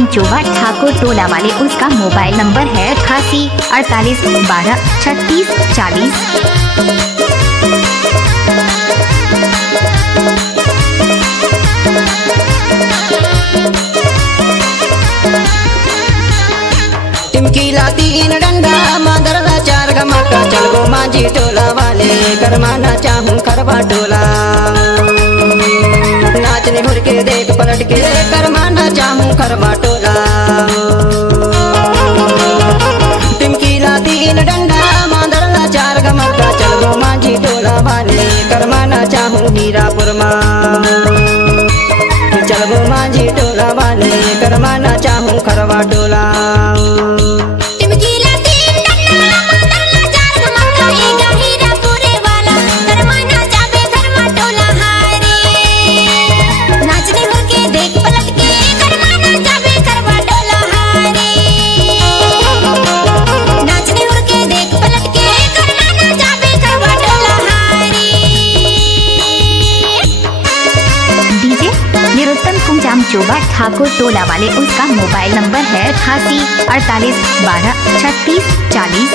कुमचाम चोबा ठाकुर टोला वाले, उसका mobile number है 88 48 12 36 40। टिमकीला 3 डंडा मादरला 4 गमका, चल गो माझी टोला वाले करमाना चाहूं करवा टोला। नाचने भर के देख पलट के करमाना चाहूं करवा टोला। टिमकीला 3 डंडा मादरला 4 गमका, चल गो माझी टोला वाले करमाना चाहूं हीरापुर मां। चल गो माझी टोला वाले करमाना चाहूं करवा टोला। कुमचाम चोबा ठाकुर टोला वाले, उसका मोबाइल नंबर है 88 48 12 36 40।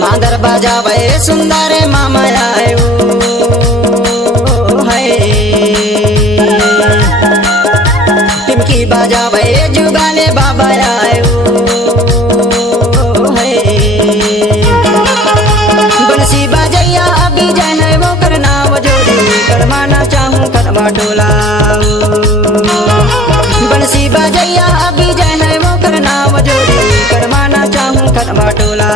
मादर बजावे सुंदर मामा आयो टिमकी बजावे जुगाले बाबा आयो है। बंसी बजैया अभी जय है वो करना वजोड़ी करमाना चाहूं करवा टोला। बंसी बजैया अभी जय है वो करना वजोड़ी करमाना चाहूं करवा टोला।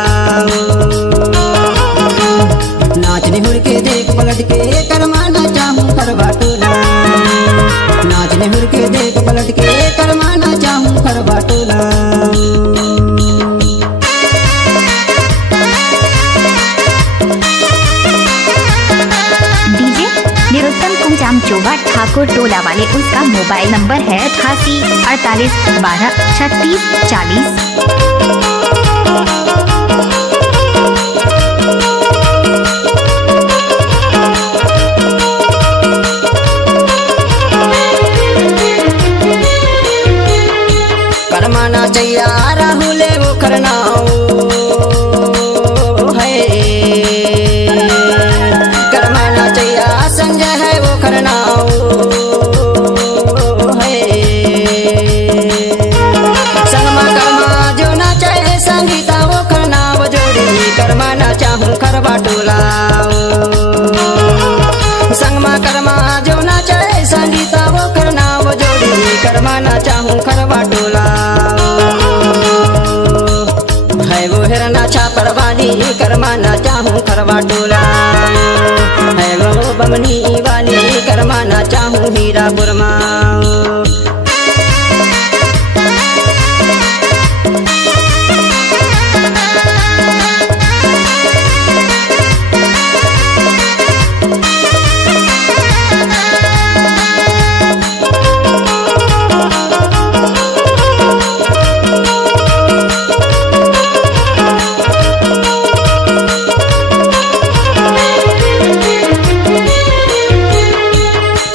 नाचने हुर के देख पलट के करमाना चाहूं करवा टोला। नाचने हुर के देख पलट के करमाना चाहूं करवा टोला। डीजे निरुत्तम कुमचाम चोबा ठाकुर टोला वाले, उसका मोबाइल नंबर है 88 48 12 36 40। करमाना चाहिए राहुले वो करनाओ है। करमाना चाहिए संजय है वो करनाओ है। संगमा कर्मा जो नाचे संगीता वो करनाव जोड़ी करमाना चाहूं करवा टोला। संगमा कर्मा जो नाचे संगीता वो करनाव जोड़ी करमाना चाहूं करवा टोला। है वो हिरना छापर वाली करमाना चाहूं करवा टोला। है वो बमनी वाली करमाना चाहूं हीरापुर मां।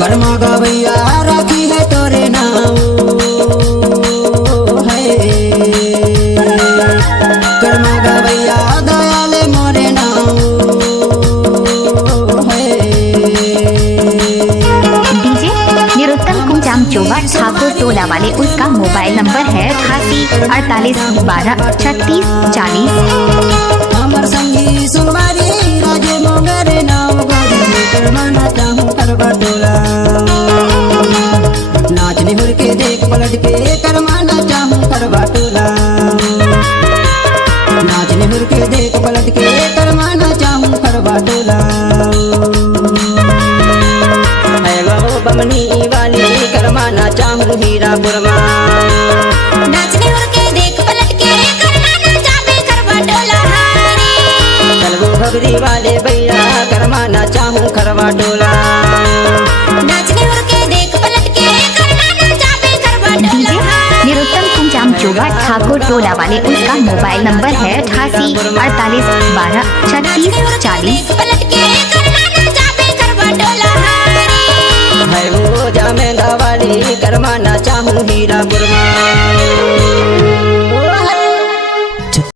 कर्मा गवैया राखी है तोरे नाम है। कर्मा गवैया दयाले मोरे नाम है। डीजे निरुत्तम कुमचाम चोबा ठाकुर टोला वाले, उसका मोबाइल नंबर है 88 48 12 36 40। हमर संगी सुनवारी राजे मोगरे नाम गोरी करमाना चाहूं करवा टोला। नाचने हुर के देख पलट के करमाना चाहूं करवा टोला। नाचने हुर के देख पलट के करमाना चाहूं करवा टोला। है वो बमनी वाली करमाना चाहूं हीरापुर मां। नाचने हुर के देख पलट के करमाना चाहे करवा टोला। चल वो घबरी वाले भैया करमाना चाहूं करवा टोला। नाचने हुर के देख पलट के टोला वाले, उसका मोबाइल नंबर है 88 48 12 36 40। पलट के करना ना जाबे करवा डोला हारी। है वो जामेंदा वाली, करवाना चाहूँ हीरापुर माँ।